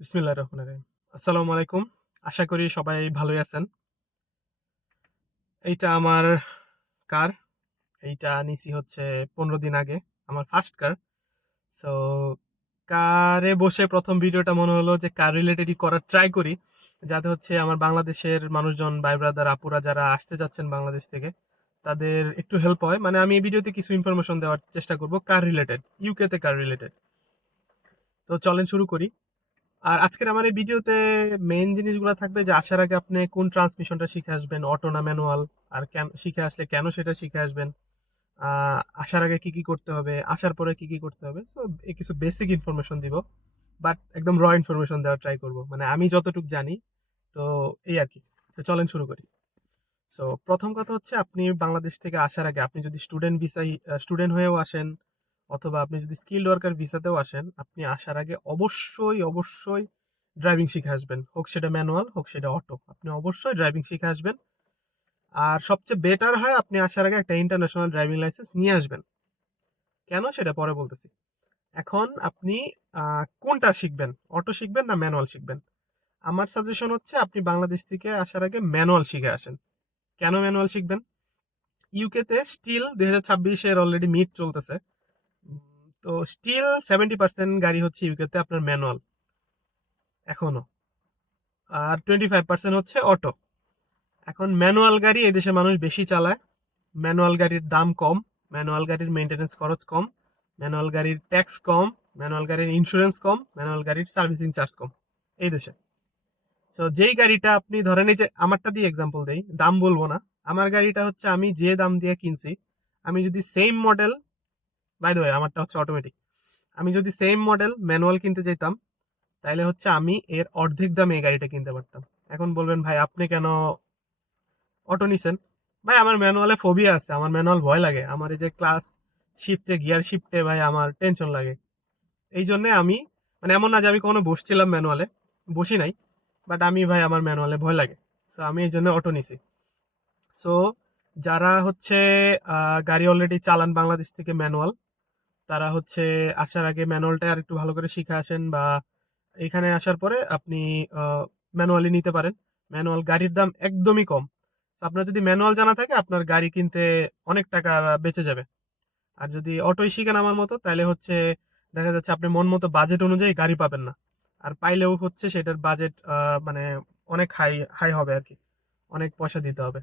বিসমিল্লাহির রহমানির রহিম। আসসালামু আলাইকুম। আশা করি সবাই ভালোই আছেন। এইটা আমার কার। এইটা নিছি হচ্ছে ১৫ দিন আগে। আমার ফার্স্ট কার। সো কারে বসে ১ম ভিডিওটা মনে হলো যে কার রিলেটেডই করার ট্রাই করি। যাতে হচ্ছে আমার বাংলাদেশের মানুষজন, ভাই ব্রাদার, আপুরা যারা আসতে যাচ্ছেন বাংলাদেশ থেকে, তাদের একটু হেল্প হয়। মানে আমি এই ভিডিওতে কিছু ইনফরমেশন দেওয়ার চেষ্টা করব কার রিলেটেড, ইউকে তে কার রিলেটেড। তো চলেন শুরু করি। আর আজকের আমার এই ভিডিওতে মেইন জিনিসগুলো থাকবে যে আসার আগে আপনি কোন ট্রান্সমিশনটা শিখে আসবেন, অটো না ম্যানুয়াল, আর কেন শিখে আসলে কেন সেটা শিখে আসবেন, আসার আগে কি কি করতে হবে, আসার পরে কি কি করতে হবে। সো এই কিছু বেসিক ইনফরমেশন দিব, বাট একদম র ইনফরমেশন দেওয়ার ট্রাই করব, মানে আমি যতটুকু জানি। তো এই আর কি। তো চলেন শুরু করি। সো প্রথম কথা হচ্ছে, আপনি বাংলাদেশ থেকে আসার আগে আপনি যদি স্টুডেন্ট হয়েও আসেন, অথবা আপনি যদি স্কিল্ড ওয়ার্কার ভিসাতেও আসেন, আপনি আসার আগে অবশ্যই অবশ্যই ড্রাইভিং শিখে আসবেন। হোক সেটা ম্যানুয়াল, হোক সেটা অটো, আপনি অবশ্যই ড্রাইভিং শিখে আসবেন। আর সবচেয়ে বেটার হয় আপনি আসার আগে একটা ইন্টারন্যাশনাল ড্রাইভিং লাইসেন্স নিয়ে আসবেন। কেন সেটা পরে বলতেছি। এখন আপনি কোনটা শিখবেন, অটো শিখবেন না ম্যানুয়াল শিখবেন? আমার সাজেশন হচ্ছে আপনি বাংলাদেশ থেকে আসার আগে ম্যানুয়াল শিখে আসেন। কেন ম্যানুয়াল শিখবেন? ইউকে তে স্টিল 2026-এর অলরেডি মিড চলতেছে। তো স্টিল 70% গাড়ি হচ্ছে ইউকে তে আপনার ম্যানুয়াল এখনো, আর 25% হচ্ছে অটো। এখন ম্যানুয়াল গাড়ি এদেশে মানুষ বেশি চালায়। ম্যানুয়াল গাড়ির দাম কম, ম্যানুয়াল গাড়ির মেনটেন্যান্স খরচ কম, ম্যানুয়াল গাড়ির ট্যাক্স কম, ম্যানুয়াল গাড়ির ইন্স্যুরেন্স কম, ম্যানুয়াল গাড়ির সার্ভিসিং চার্জ কম এই দেশে। তো যেই গাড়িটা আপনি ধরেন, এই যে আমারটা দিয়ে এক্সাম্পল দেই, দাম বলবো না। আমার গাড়িটা হচ্ছে আমি যে দাম দিয়ে কিনছি, আমি যদি same model, by the way আমারটা হচ্ছে অটোমেটিক, আমি যদি সেম মডেল ম্যানুয়াল কিনতে চাইতাম, তাইলে হচ্ছে আমি এর অর্ধেক দামে এই গাড়িটা কিনতে পারতাম। এখন বলবেন, ভাই আপনি কেন অটো নিছেন? ভাই আমার ম্যানুয়ালে ফোবিয়া আছে, আমার ম্যানুয়াল ভয় লাগে, আমার এই যে ক্লাস শিফটে, গিয়ার শিফটে ভাই আমার টেনশন লাগে। এই জন্য আমি, মানে এমন না যে আমি কখনো বসছিলাম ম্যানুয়ালে, বসি নাই, বাট আমি ভাই আমার ম্যানুয়ালে ভয় লাগে। সো আমি এই জন্য অটো নিছি। সো যারা হচ্ছে গাড়ি অলরেডি চালান বাংলাদেশ থেকে ম্যানুয়াল, তারা হচ্ছে আসার আগে ম্যানুয়ালটা আর একটু ভালো করে শিখে আসেন, বা এখানে আসার পরে আপনি ম্যানুয়ালি নিতে পারেন। ম্যানুয়াল গাড়ির দাম একদমই কম। তো আপনার যদি ম্যানুয়াল জানা থাকে, আপনার গাড়ি কিনতে অনেক টাকা বেঁচে যাবে। আর যদি অটোই শিখেন আমার মতো, তাহলে হচ্ছে দেখা যাচ্ছে আপনি মন মতো বাজেট অনুযায়ী গাড়ি পাবেন না। আর পাইলেও হচ্ছে সেটার বাজেট মানে অনেক হাই হাই হবে আর কি, অনেক পয়সা দিতে হবে।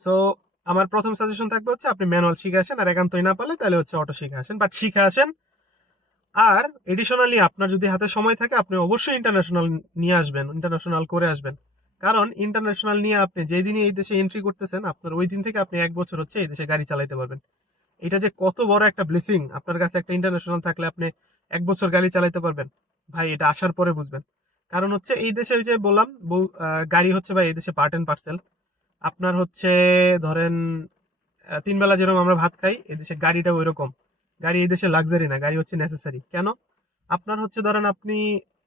সো আমার প্রথম সাজেশন থাকবে হচ্ছে আপনি ম্যানুয়াল শিখে আসেন, আর একান্তই না পারলে তাহলে হচ্ছে অটো শিখে আসেন, বাট শিখে আসেন। আর এডিশনালি আপনার যদি হাতে সময় থাকে, আপনি অবশ্যই ইন্টারন্যাশনাল নিয়ে আসবেন, ইন্টারন্যাশনাল করে আসবেন। কারণ ইন্টারন্যাশনাল নিয়ে আপনি যেই দিনই এই দেশে এন্ট্রি করতেছেন, আপনার ওই দিন থেকে আপনি 1 বছর হচ্ছে এই দেশে গাড়ি চালাতে পারবেন। এটা যে কত বড় একটা ব্লেসিং, আপনার কাছে একটা ইন্টারন্যাশনাল থাকলে আপনি 1 বছর গাড়ি চালাতে পারবেন। ভাই এটা আসার পরে বুঝবেন। কারণ হচ্ছে এই দেশে ওই যে বললাম, গাড়ি হচ্ছে ভাই এই দেশে পার্ট এন্ড পার্সেল। আপনার হচ্ছে ধরেন 3 বেলা যেরকম আমরা ভাত খাই, এদেশে গাড়িটা ওইরকম। গাড়ি এই দেশে লাক্সারি না, গাড়ি হচ্ছে নেসেসারি। কেন? আপনার হচ্ছে ধরেন আপনি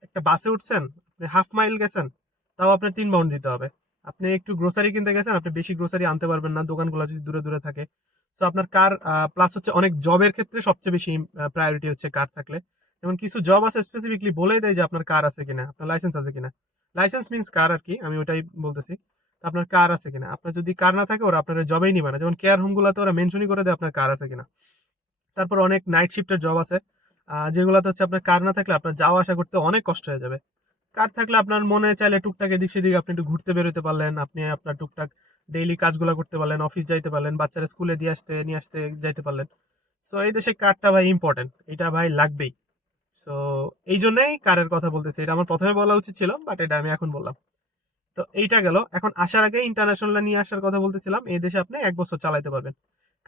একটা বাসে উঠছেন, আপনি হাফ মাইল গেছেন, তাও আপনার 3 পাউন্ড দিতে হবে। আপনি একটু গ্রোসারি কিনতে গেছেন, আপনি বেশি গ্রোসারি আনতে পারবেন না, দোকানগুলো যদি দূরে দূরে থাকে। সো আপনার কার, প্লাস হচ্ছে অনেক জবের ক্ষেত্রে সবচেয়ে বেশি প্রায়োরিটি হচ্ছে কার থাকলে। যেমন কিছু জব আছে স্পেসিফিকলি বলেই দেয় যে আপনার কার আছে কিনা, আপনার লাইসেন্স আছে কিনা। লাইসেন্স মিন্স কার আর কি, আমি ওটাই বলতেছি। তো আপনার কার আছে কিনা, আপনার যদি কার না থাকে ওরা আপনার জবেই নিবে না। যেমন কেয়ার হোম গুলাতে ওরা মেনশনই করে দেয় আপনার কার আছে কিনা। তারপর অনেক নাইট শিফটের জব আছে, যেগুলোতে হচ্ছে আপনার কার না থাকলে আপনার যাওয়া আসা করতে অনেক কষ্ট হয়ে যাবে। কার থাকলে আপনার মনে চাইলে টুকটাক এদিক সেদিক আপনি একটু ঘুরতে বেরোতে পারলেন, আপনি আপনার টুকটাক ডেইলি কাজগুলো করতে পারলেন, অফিস যাইতে পারলেন, বাচ্চারা স্কুলে দিয়ে আসতে নিয়ে আসতে যাইতে পারলেন। সো এই দেশে কারটা ভাই ইম্পর্টেন্ট, এটা ভাই লাগবেই। সো এই জন্যই কারের কথা বলতেছি, এটা আমার প্রথমে বলা উচিত ছিল, বাট এটা আমি এখন বললাম। তো এইটা গেল। এখন আসার আগে ইন্টারন্যাশনাল নিয়ে আসার কথা বলতেছিলাম, এই দেশে আপনি 1 বছর চালাতে পারবেন।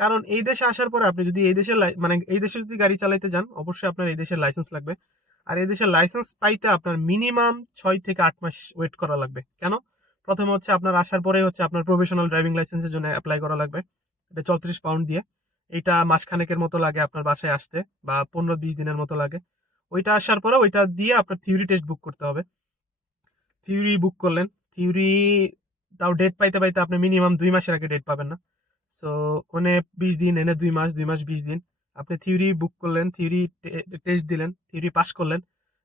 কারণ এই দেশে আসার পরে আপনি যদি এই দেশের মানে এই দেশে যদি গাড়ি চালাতে যান, অবশ্যই আপনার এই দেশের লাইসেন্স লাগবে। আর এই দেশের লাইসেন্স পাইতে আপনার মিনিমাম 6 থেকে 8 মাস ওয়েট করা লাগবে। কেন? প্রথমে হচ্ছে আপনার আসার পরে হচ্ছে আপনার প্রফেশনাল ড্রাইভিং লাইসেন্সের জন্য অ্যাপ্লাই করা লাগবে, এটা 34 পাউন্ড দিয়ে। এটা মাসখানেকের মতো লাগে আপনার বাসায় আসতে, বা 15-20 দিনের মতো লাগে। ওইটা আসার পরে ওইটা দিয়ে আপনার থিওরি টেস্ট বুক করতে হবে। থিওরি বুক করলেন, থিওরি তাও ডেট পাইতে পাইতে আপনি মিনিমাম 2 মাসের আগে ডেট পাবেন না। সো ওনে 20 দিন, এনে 2 মাস, 2 মাস 20 দিন। আপনি থিওরি বুক করলেন, থিওরি টেস্ট দিলেন, থিওরি পাস করলেন।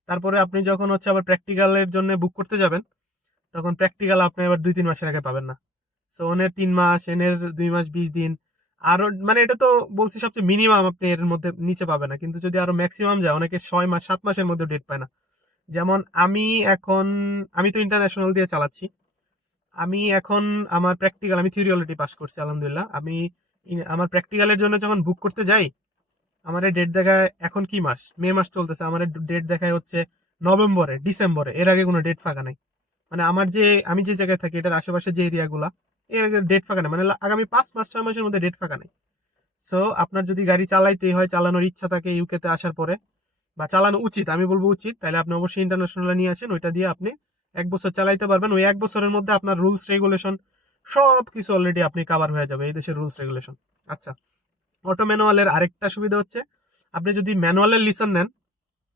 তারপরে আপনি যখন হচ্ছে আবার প্র্যাকটিক্যালের জন্য বুক করতে যাবেন, তখন প্র্যাকটিক্যাল আপনি আবার 2-3 মাসের আগে পাবেন না। সো ওনের 3 মাস, এনের 2 মাস 20 দিন। আরো মানে এটা তো বলছি সবচেয়ে মিনিমাম, আপনি এর মধ্যে নিচে পাবেন না। কিন্তু যদি আরো ম্যাক্সিমাম যায়, অনেকে 6 মাস 7 মাসের মধ্যে ডেট পায় না। যেমন এখন আমি তো ইন্টারন্যাশনাল দিয়ে চালাচ্ছি। আমি এখন আমার প্র্যাকটিক্যাল, আমি থিওরি অলরেডি পাস করছি আলহামদুলিল্লাহ। আমি আমার প্র্যাকটিক্যালের জন্য যখন বুক করতে যাই, আমার ডেট দেখায় এখন কি মাস, মে মাস চলতেছে, আমার ডেট দেখায় হচ্ছে নভেম্বরে, ডিসেম্বরে। এর আগে কোনো ডেট ফাঁকা নাই। মানে আমি যে জায়গায় থাকি এটার আশেপাশে যে এরিয়াগুলা, এর আগে ডেট ফাঁকা নেই, মানে আগামী 5 মাস 6 মাসের মধ্যে ডেট ফাঁকা নেই। সো আপনার যদি গাড়ি চালাইতেই হয়, চালানোর ইচ্ছা থাকে ইউকে তে আসার পরে, বা চালানো উচিত, আমি বলবো উচিত, তাহলে আপনি অবশ্যই ইন্টারন্যাশনাল নিয়ে আসেন। ওইটা দিয়ে আপনি 1 বছর চালাইতে পারবেন। ওই 1 বছরের মধ্যে আপনার রুলস রেগুলেশন সব কিছু অলরেডি আপনি কাভার হয়ে যাবে, এই দেশের রুলস রেগুলেশন। আচ্ছা, অটো ম্যানুয়ালের আরেকটা সুবিধা হচ্ছে, আপনি যদি ম্যানুয়ালের লিসেন নেন,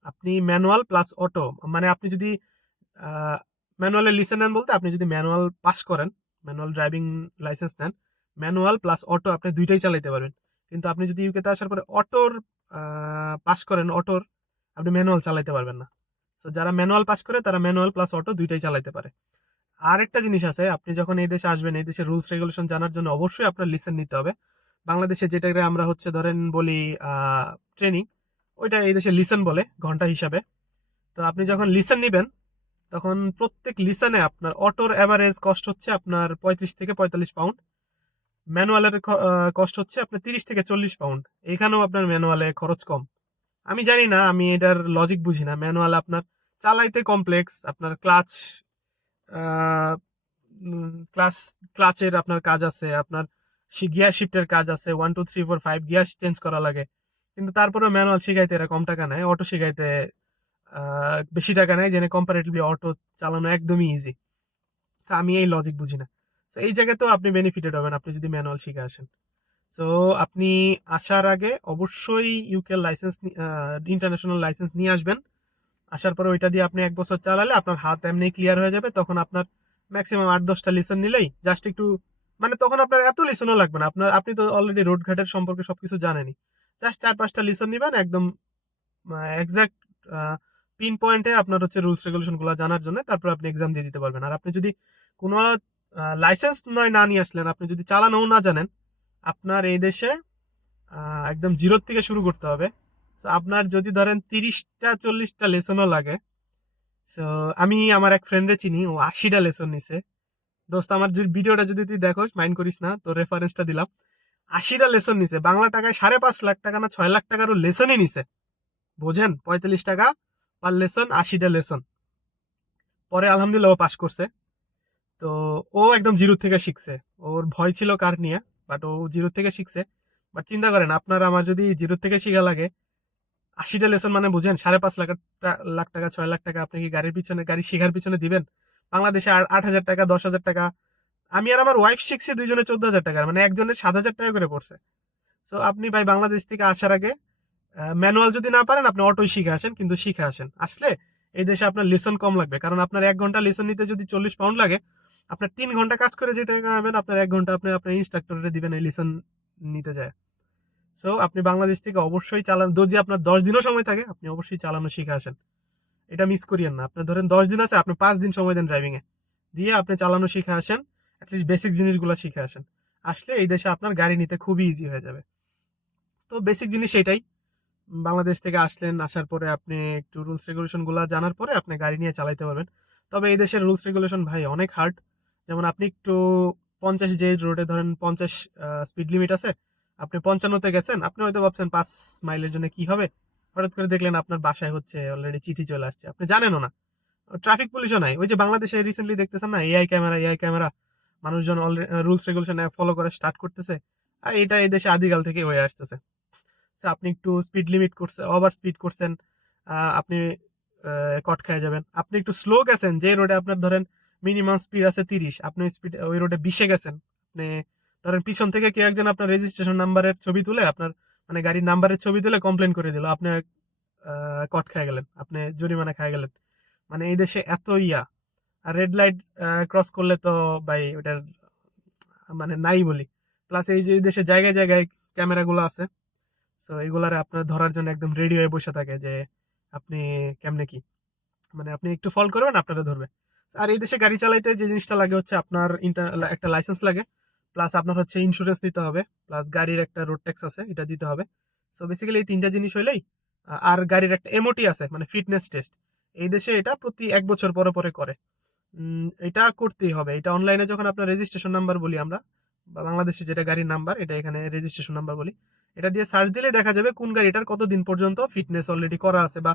আপনি ম্যানুয়াল প্লাস অটো, মানে আপনি যদি ম্যানুয়ালের লিসেন নেন বলতে, আপনি যদি ম্যানুয়াল পাস করেন, ম্যানুয়াল ড্রাইভিং লাইসেন্স নেন, ম্যানুয়াল প্লাস অটো আপনি দুইটাই চালাইতে পারবেন। কিন্তু আপনি যদি ইউকেতে আসার পরে অটোর পাস করেন, অটোর আপনি ম্যানুয়াল চালাইতে পারবেন না। তো যারা ম্যানুয়াল পাস করে তারা ম্যানুয়াল প্লাস অটো দুইটাই চালাইতে পারে। আর একটা জিনিস আছে, আপনি যখন এই দেশে আসবেন, এই দেশের রুলস রেগুলেশন জানার জন্য অবশ্যই আপনার লিসেন নিতে হবে। বাংলাদেশে যেটাকে আমরা হচ্ছে ধরেন বলি ট্রেনিং, ওইটা এই দেশে লিসেন বলে ঘন্টা হিসাবে। তো আপনি যখন লিসেন নিবেন, তখন প্রত্যেক লিসেনে আপনার অটোর অ্যাভারেজ কস্ট হচ্ছে আপনার 35 থেকে 45 পাউন্ড, ম্যানুয়ালের কস্ট হচ্ছে আপনার 30 থেকে 40 পাউন্ড। এখানেও আপনার ম্যানুয়ালে খরচ কম। আমি জানি না, আমি এটার লজিক বুঝি না। ম্যানুয়াল আপনার চালাইতে কমপ্লেক্স, আপনার ক্লাচ ক্লাচের আপনার কাজ আছে, আপনার গিয়ার শিফটের কাজ আছে, 1 2 3 4 5 গিয়ার চেঞ্জ করা লাগে। কিন্তু তারপরে ম্যানুয়াল শিখাইতে এরা কম টাকা নেয়, অটো শিখাইতে বেশি টাকা নেয়, যেন কম্পারেটিভলি অটো চালানো একদমই ইজি। তো আমি এই লজিক বুঝি না। তো এই জায়গাতেও আপনি বেনিফিটেড হবেন আপনি যদি ম্যানুয়াল শিখে আসেন। সো আপনি আসার আগে অবশ্যই ইউকে লাইসেন্স, ইন্টারন্যাশনাল লাইসেন্স নিয়ে আসবেন। আসার পরে ওইটা দিয়ে আপনি 1 বছর চালালে আপনার হাত এমনি ক্লিয়ার হয়ে যাবে। তখন আপনার ম্যাক্সিমাম 8-10টা লিসন নিলেই জাস্ট একটু, মানে তখন আপনার এত লিসনও লাগবে না। আপনি তো অলরেডি রোড ঘাটের সম্পর্কে সবকিছু জানেনই। জাস্ট 4-5টা লিসন নিবেন একদম এক্সাক্ট পিন পয়েন্টে, আপনার হচ্ছে রুলস রেগুলেশন গুলো জানার জন্য। তারপর আপনি এক্সাম দিয়ে দিতে পারবেন। আর আপনি যদি কোনো লাইসেন্স নয় না নিয়ে আসলেন, আপনি যদি চালানোও না জানেন, আপনার এই দেশে একদম জিরো থেকে শুরু করতে হবে। তো আপনার যদি ধরেন 30টা 40টা লেসনও লাগে, তো আমি আমার এক ফ্রেন্ডে চিনি, ও 80টা লেসন নিছে। দোস্ত, আমার যদি ভিডিওটা যদি তুই দেখো, মাইন্ড করিস না, তোর রেফারেন্সটা দিলাম। 80টা লেসন নিছে, বাংলা টাকায় 5.5 লাখ টাকা না 6 লাখ টাকারও লেসনই নিছে। বোঝেন, 45 টাকা পার লেসন, 80টা লেসন। পরে আলহামদুলিল্লাহ ও পাস করছে। তো ও একদম জিরো থেকে শিখছে। ওর ভয় ছিল কার নিয়ে, বাট ও জিরো থেকে শিখছে। বাট চিন্তা করেন, আপনার আমার যদি জিরো থেকে শিখা লাগে, 80টা লেসন, মানে বুঝেন 5.5 লাখ লাখ টাকা 6 লাখ টাকা আপনি কি গাড়ি শেখার পিছনে দিবেন? বাংলাদেশে 8,000 টাকা 10,000 টাকা। আমি আর আমার ওয়াইফ শিখছি দুইজনে 14,000 টাকার, মানে একজনের 7,000 টাকা করে পড়ছে। তো আপনি ভাই বাংলাদেশ থেকে আসার আগে ম্যানুয়াল যদি না পারেন, আপনি অটোই শিখে আসেন, কিন্তু শিখে আসেন। আসলে এই দেশে আপনার লেসন কম লাগবে, কারণ আপনার 1 ঘন্টা লেসন নিতে যদি 40 পাউন্ড লাগে, আপনার 3 ঘন্টা কাজ করে যে টাকা পাবেন, আপনার 1 ঘন্টা আপনি আপনার ইনস্ট্রাক্টরে দিবেন এই লেসন নিতে যায়। সো আপনি বাংলাদেশ থেকে অবশ্যই চালান, যদি আপনার 10 দিনও সময় থাকে, আপনি অবশ্যই চালানো শিখে আসেন। এটা মিস করিয়েন না। আপনার ধরেন 10 দিন আছে, আপনি 5 দিন সময় দেন ড্রাইভিং এ, দিয়ে আপনি চালানো শিখে আসেন। অ্যাটলিস্ট বেসিক জিনিসগুলো শিখে আসেন। আসলে এই দেশে আপনার গাড়ি নিতে খুবই ইজি হয়ে যাবে। তো বেসিক জিনিস সেটাই। বাংলাদেশ থেকে আসলেন, আসার পরে আপনি একটু রুলস রেগুলেশন গুলা জানার পরে আপনি গাড়ি নিয়ে চালাইতে পারবেন। তবে এই দেশের রুলস রেগুলেশন ভাই অনেক হার্ড। যেমন আপনি একটু 50, যে রোডে ধরেন 50 স্পিড লিমিট আছে, আপনি 55-তে গেছেন, আপনি হয়তো ভাবছেন 5 মাইলের জন্য কি হবে, হঠাৎ করে দেখলেন আপনার বাসায় হচ্ছে অলরেডি চিঠি চলে আসছে, আপনি জানেনও না। ট্রাফিক পুলিশও নাই। ওই যে বাংলাদেশে রিসেন্টলি দেখতেছেন না, এআই ক্যামেরা, মানুষজন অলরেডি রুলস রেগুলেশন ফলো করে স্টার্ট করতেছে। আর এটা এই দেশে আদিকাল থেকে হয়ে আসতেছে। আপনি একটু স্পিড লিমিট করছেন, ওভার স্পিড করছেন, আপনি কট খেয়ে যাবেন। আপনি একটু স্লো গেছেন, যে রোডে আপনার ধরেন মিনিমাম স্পিড আছে 30, আপনি স্পিড ওই রোডে 20-এ গেছেন, আপনি ধরেন পিছন থেকে কেউ একজন আপনার রেজিস্ট্রেশন নাম্বারের ছবি তুলে, আপনার মানে গাড়ির নাম্বারের ছবি তুলে কমপ্লেন করে দিল, আপনি কট খেয়ে গেলেন, আপনি জরিমানা খেয়ে গেলেন। মানে এই দেশে এত ইয়া। আর রেড লাইট ক্রস করলে তো ভাই ওটার মানে নাই বলি। প্লাস এই যে এই দেশে জায়গায় জায়গায় ক্যামেরাগুলো আছে, সো এগুলারে আপনার ধরার জন্য একদম রেডি হয়ে বসে থাকে যে আপনি কেমনে কি। মানে আপনি একটু ফল করবেন আপনারা ধরবে। আর এই দেশে গাড়ি চালাইতে যে জিনিসটা লাগে হচ্ছে আপনার একটা লাইসেন্স লাগে, প্লাস আপনার হচ্ছে ইন্স্যুরেন্স দিতে হবে, প্লাস গাড়ির একটা রোড ট্যাক্স আছে, এটা দিতে হবে। সো বেসিক্যালি এই ৩ টা জিনিস হইলেই আর গাড়ির একটা এমওটি আছে মানে ফিটনেস টেস্ট। এই দেশে এটা প্রতি ১ বছর পরে করে। এটা করতেই হবে। এটা অনলাইনে যখন আপনার রেজিস্ট্রেশন নাম্বার বলি আমরা, বা বাংলাদেশে যেটা গাড়ির নাম্বার, এটা এখানে রেজিস্ট্রেশন নাম্বার বলি। এটা দিয়ে সার্চ দিলেই দেখা যাবে কোন গাড়িটার কতদিন পর্যন্ত ফিটনেস অলরেডি করা আছে বা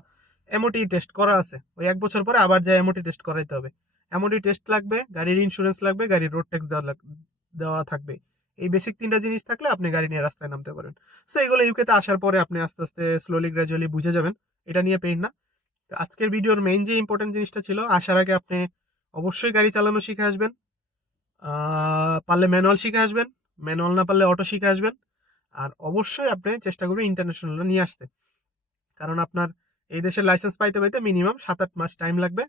এমওটি টেস্ট করা আছে। ওই ১ বছর পরে আবার যায় এমওটি টেস্ট করাইতে হবে। এমওটি টেস্ট লাগবে, গাড়ির ইন্স্যুরেন্স লাগবে, গাড়ির রোড ট্যাক্স দেওয়া থাকবে। এই বেসিক ৩ টা জিনিস থাকলে আপনি গাড়ি নিয়ে রাস্তায় নামতে পারেন। সো এগুলো ইউকে তে আসার পরে আপনি আস্তে, আস্তে স্লোলি গ্র্যাজুয়ালি বুঝে যাবেন। এটা নিয়ে পেইন না। তো আজকের ভিডিওর মেইন যে ইম্পোর্টেন্ট জিনিসটা ছিল, আসার আগে আপনি অবশ্যই গাড়ি চালানো শিখে আসবেন। পারলে ম্যানুয়াল শিখে আসবেন। ম্যানুয়াল না পারলে অটো শিখে আসবেন। আর অবশ্যই আপনি চেষ্টা করবেন ইন্টারন্যাশনালটা নিয়ে আসতে। কারণ আপনার এই দেশের লাইসেন্স পাইতে, পাইতে মিনিমাম ৭-৮ মাস টাইম লাগবে।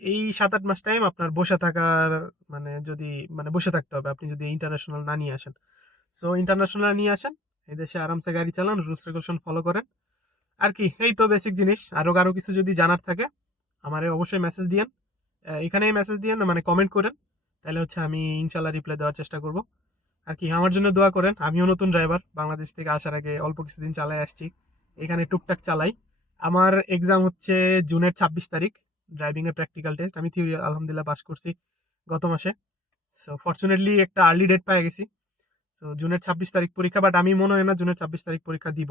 এই ৭-৮ মাস টাইম আপনার বসে থাকার মানে যদি মানে বসে থাকতে হবে আপনি যদি ইন্টারন্যাশনাল না নিয়ে আসেন। সো ইন্টারন্যাশনাল নিয়ে আসেন। এই দেশে আরামসে গাড়ি চালান, রুলস রেগুলেশন ফলো করেন। আর কি এই তো বেসিক জিনিস। আরো কারো কিছু যদি জানার থাকে আমারে অবশ্যই মেসেজ দিয়েন। এখানেই মেসেজ দিয়েন না মানে কমেন্ট করেন। তাহলে হচ্ছে আমি ইনশাল্লাহ রিপ্লাই দেওয়ার চেষ্টা করব। আর কি আমার জন্য দোয়া করেন। আমিও নতুন ড্রাইভার। বাংলাদেশ থেকে আসার আগে অল্প কিছুদিন চালায় আসছি। এখানে টুকটাক চালাই। আমার এক্সাম হচ্ছে জুনের ২৬ তারিখ। ড্রাইভিং এর প্র্যাকটিক্যাল টেস্ট। আমি থিওরি আলহামদুলিল্লাহ পাস করছি গত মাসে। সো ফরচুনেটলি একটা আর্লি ডেট পেয়ে গেছি। তো জুনের ২৬ তারিখ পরীক্ষা, বাট আমি মনে হয় না জুনের ২৬ তারিখ পরীক্ষা দিব।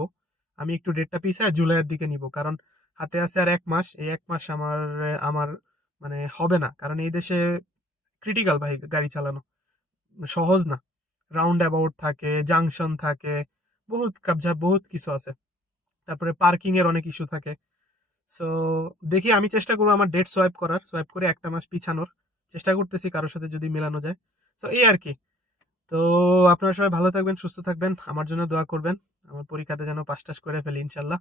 আমি একটু ডেটটা পিছায় জুলাইয়ের দিকে নিব। কারণ হাতে আছে আর ১ মাস। এই ১ মাস আমার আমার মানে হবে না। কারণ এই দেশে ক্রিটিক্যাল ভাই গাড়ি চালানো। সহজ না। রাউন্ড অ্যাবাউট থাকে, জাংশন থাকে, বহুত কাবজা বহুত কিছু আছে। তারপরে পার্কিং এর অনেক ইস্যু থাকে। সো দেখি আমি চেষ্টা করব আমার ডেট সোয়াইপ করার। সোয়াইপ করে ১ টা মাস পিছানোর চেষ্টা করতেছি কারো সাথে যদি মেলানো যায়। সো এই আরকি। তো আপনারা সবাই ভালো থাকবেন, সুস্থ থাকবেন। আমার জন্য দোয়া করবেন। আমার পরীক্ষাতে যেন পাস টাস করে ফেলি ইনশাল্লাহ।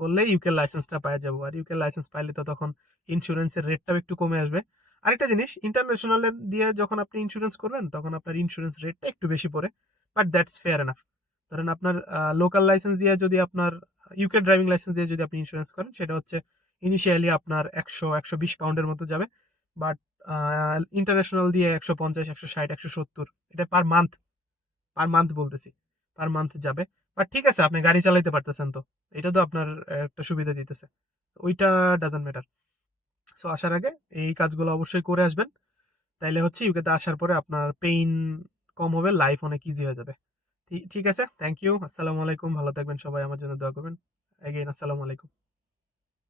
করলে ইউকে লাইসেন্সটা পাওয়া যাবো। আর ইউকে লাইসেন্স পাইলে তো তখন ইন্স্যুরেন্সের রেটটাও একটু কমে আসবে। আরেকটা জিনিস, ইন্টারন্যাশনাল এর দিয়ে যখন আপনি ইন্স্যুরেন্স করবেন তখন আপনার ইন্স্যুরেন্স রেটটা একটু বেশি পড়ে। But that's fair enough. ধরেন আপনার লোকাল লাইসেন্স দিয়ে যদি আপনার ইউকে ড্রাইভিং লাইসেন্স দিয়ে যদি আপনি ইন্স্যুরেন্স করেন সেটা হচ্ছে ইনিশিয়ালি আপনার ১০০-১২০ পাউন্ডের মতো যাবে। বাট ইন্টারন্যাশনাল দিয়ে ১৫০, ১৬০, ১৭০ এটা পার মান্থ বলতেছি। পার মান্থ যাবে। বাট ঠিক আছে আপনি গাড়ি চালাইতে পারতেছেন তো। এটা তো আপনার একটা সুবিধা দিতেছে। ওইটা ডাজন্ট ম্যাটার। সো আসার আগে এই কাজগুলো অবশ্যই করে আসবেন। তাইলে হচ্ছে ইউকেতে আসার পরে আপনার পেইন কম হবে, লাইফ অনেক ইজি হয়ে যাবে। ঠিক আছে। Thank you. আসসালামু আলাইকুম। ভালো থাকবেন সবাই। আমার জন্য দোয়া করবেন। এগেইন আসসালামু আলাইকুম।